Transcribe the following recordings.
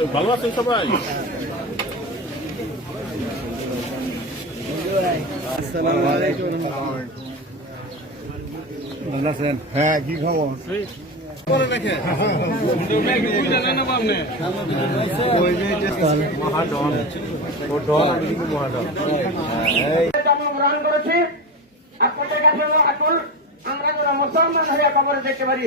আলাইকুম। ভালো আছেন সবাই? হ্যাঁ কি খবর? জন্মগ্রহণ করেছি আপনাদের কাছে আকুল আমরা যেন মুসলমান হয়ে দেখতে পারি।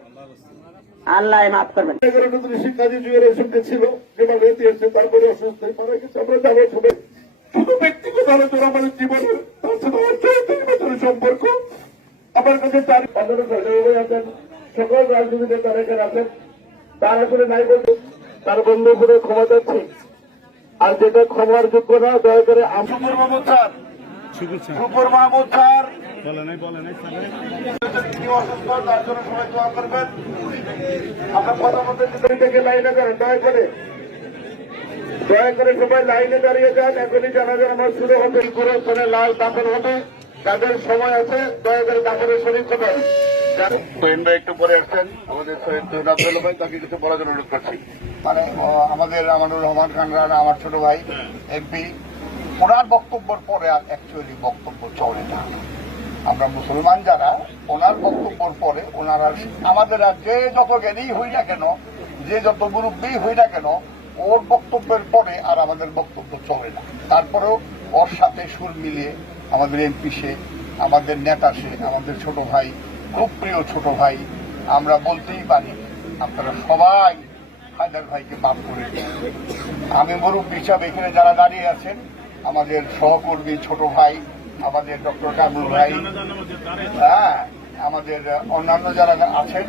আল্লাহ মাফ করবেন। শুধু ব্যক্তিগত আলোচনা আমাদের জীবনে, তার সাথে আমার চৌত্রিশ বছরের সম্পর্ক। আমার কাছে চার আছেন, সকল রাজনীতি নেতারা এখানে আছেন। তারা করে নাই বলতো, তার বন্ধ করে ক্ষমা যাচ্ছে আর যেটা ক্ষমার যোগ্য না, দয়া করে মাহমুদ স্যার। শুকুর মাহমুদ স্যার। তার জন্য সবাই দোয়া করবেন। থেকে লাইনে করেন দয়া করে। দয়া করে সবাই লাইনে দাঁড়িয়ে যান এখনই জানাজা আমার শুরু হবে। গুরুস্থানে লাল দাখল হবে তাদের সময় আছে দয়া করে দাখলের শরীর সোহেন ভাই একটু পরে আসছেন আমাদের সোহেন রাজ্য ভাই তাকে কিছু বলার জন্য অনুরোধ করছি। মানে আমাদের আমানুর রহমান খান রানা আমার ছোট ভাই এমপি ওনার বক্তব্যের পরে আর অ্যাকচুয়ালি বক্তব্য চলে না। আমরা মুসলমান যারা, ওনার বক্তব্যের পরে ওনারা আমাদের আর যে যত জ্ঞানী হই না কেন, যে যত মুরব্বী হই না কেন, ওর বক্তব্যের পরে আর আমাদের বক্তব্য চলে না। তারপরেও ওর সাথে সুর মিলিয়ে আমাদের এমপি সে, আমাদের নেতা সে, আমাদের ছোট ভাই, খুব প্রিয় ছোট ভাই, আমরা বলতেই পারি, আপনারা সবাই হায়দার ভাইকে মাফ করে আমি মুরব্বী হিসাবে এখানে যারা দাঁড়িয়ে আছেন আমাদের সহকর্মী ছোট ভাই আমাদের ডক্টর কামরুল ভাই হ্যাঁ আমাদের অন্যান্য যারা আছেন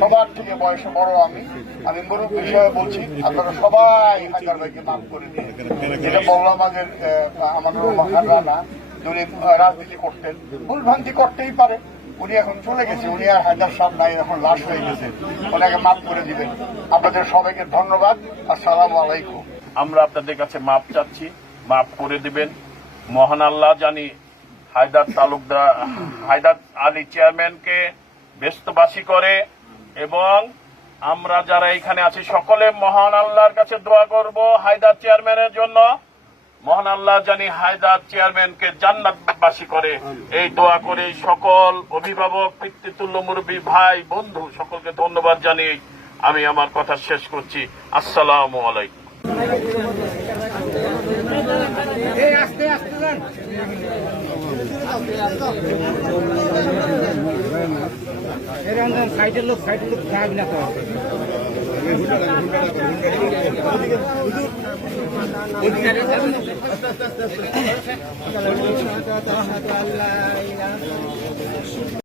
সবার থেকে বয়সে বড় আমি। আমি মুরব্বী বিষয়ে বলছি আপনারা সবাই হায়দার ভাইকে মাফ করে দিন। যেটা বললাম আমাদের আমাদের মহান রানা আহ, রাজনীতি করতেন। ভুল ভ্রান্তি করতেই পারে। উনি এখন চলে গেছে উনি আর হায়দার সাহেব নাই এখন লাশ হয়ে গেছে। ওনাকে মাফ করে দিবেন। আপনাদের সবাইকে ধন্যবাদ। আসসালামু আলাইকুম। আমরা আপনাদের কাছে মাপ চাচ্ছি। মাপ করে দিবেন। মহান আল্লাহ জানি হায়দার তালুকদার, হায়দার আলী চেয়ারম্যানকে ব্যস্তবাসী করে এবং আমরা যারা এখানে আছি সকলে মহান আল্লাহর কাছে দোয়া করব হায়দার চেয়ারম্যানের জন্য। মহান আল্লাহ জানি হায়দার চেয়ারম্যানকে জান্নাতবাসী করে। এই দোয়া করে সকল অভিভাবক, পিতৃতুল্য, মুরব্বী, ভাই, বন্ধু সকলকে ধন্যবাদ জানিয়ে আমি আমার কথা শেষ করছি। আসসালামু আলাইকুম। সাইডের লোক সাইডের লোক খারাপ না